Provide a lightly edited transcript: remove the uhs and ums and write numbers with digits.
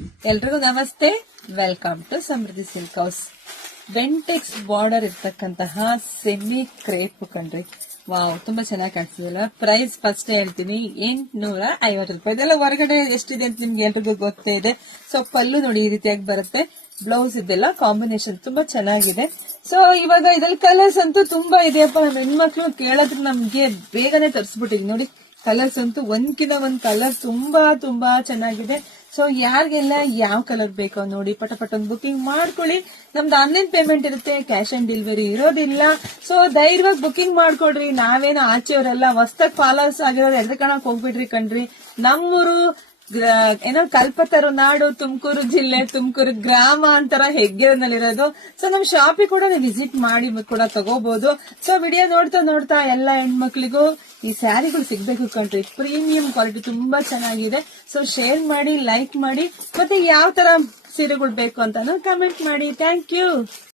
ಎಲ್ರಿಗೂ ನಮಸ್ತೆ. Welcome to Samruddhi silk house. Bentex border ಇರ್ತಕ್ಕಂತಹ ಸೆಮಿ ಕ್ರೇಪ್ ಕಣ್ರಿ. ವಾವ್, ತುಂಬಾ ಚೆನ್ನಾಗಿ ಕಾಣಿಸ್ತಿದಲ್ಲ. ಪ್ರೈಸ್ ಫಸ್ಟ್ ಹೇಳ್ತೀನಿ, 850 ರೂಪಾಯಿ. ಇದೆಲ್ಲ ಹೊರಗಡೆ ಎಷ್ಟಿದೆ ಅಂತ ನಿಮ್ಗೆ ಎಲ್ರಿಗೂ ಗೊತ್ತೇ ಇದೆ. ಸೊ ಪಲ್ಲು ನೋಡಿ ಈ ರೀತಿಯಾಗಿ ಬರುತ್ತೆ. ಬ್ಲೌಸ್ ಇದೆಲ್ಲ ಕಾಂಬಿನೇಷನ್ ತುಂಬಾ ಚೆನ್ನಾಗಿದೆ. ಸೊ ಇವಾಗ ಇದ್ರಲ್ಲಿ ಕಲರ್ಸ್ ಅಂತೂ ತುಂಬಾ ಇದೆಯಪ್ಪ. ನಮ್ಮ ಹೆಣ್ಮಕ್ಳು ಕೇಳೋದ್ರ ನಮ್ಗೆ ಬೇಗನೆ ತರಿಸ್ಬಿಟ್ಟಿದ್ವಿ ನೋಡಿ. ಕಲರ್ಸ್ ಅಂತೂ ಒಂದ್ಕಿಂತ ಒಂದ್ ಕಲರ್ ತುಂಬಾ ತುಂಬಾ ಚೆನ್ನಾಗಿದೆ. ಸೊ ಯಾರಿಗೆಲ್ಲ ಯಾವ ಕಲರ್ ಬೇಕೋ ನೋಡಿ, ಪಟ ಬುಕಿಂಗ್ ಮಾಡ್ಕೊಳ್ಳಿ. ನಮ್ದು ಆನ್ಲೈನ್ ಪೇಮೆಂಟ್ ಇರುತ್ತೆ, ಕ್ಯಾಶ್ ಆನ್ ಡೆಲಿವರಿ ಇರೋದಿಲ್ಲ. ಸೊ ಧೈರ್ಯವಾಗಿ ಬುಕಿಂಗ್ ಮಾಡ್ಕೊಡ್ರಿ. ನಾವೇನೋ ಆಚೆಯವರೆಲ್ಲ ಹೊಸ್ದಾಗ್ ಫಾಲೋವರ್ಸ್ ಆಗಿರೋರು ಎದ್ರ ಕಣಕ್ ಹೋಗ್ಬಿಡ್ರಿ ಕಣ್ರಿ. ನಮ್ಮೂರು ಏನೋ ಕಲ್ಪತರು ನಾಡು, ತುಮಕೂರು ಜಿಲ್ಲೆ, ತುಮಕೂರು ಗ್ರಾಮ ಅಂತರ ಹೆಗ್ಗೆರೆನಲ್ಲಿರೋದು. ಸೊ ನಮ್ ಶಾಪಿಗೆ ಕೂಡ ನೀವು ವಿಸಿಟ್ ಮಾಡಿ ಕೂಡ ತಗೋಬಹುದು. ಸೊ ವಿಡಿಯೋ ನೋಡ್ತಾ ಎಲ್ಲ ಹೆಣ್ಮಕ್ಳಿಗೂ ಈ ಸ್ಯಾರಿಗಳು ಸಿಗ್ಬೇಕು ಕಣ್ರಿ. ಪ್ರೀಮಿಯಂ ಕ್ವಾಲಿಟಿ ತುಂಬಾ ಚೆನ್ನಾಗಿದೆ. ಸೊ ಶೇರ್ ಮಾಡಿ, ಲೈಕ್ ಮಾಡಿ, ಮತ್ತೆ ಯಾವ ತರ ಸೀರೆಗಳು ಬೇಕು ಅಂತಾನು ಕಮೆಂಟ್ ಮಾಡಿ. Thank you.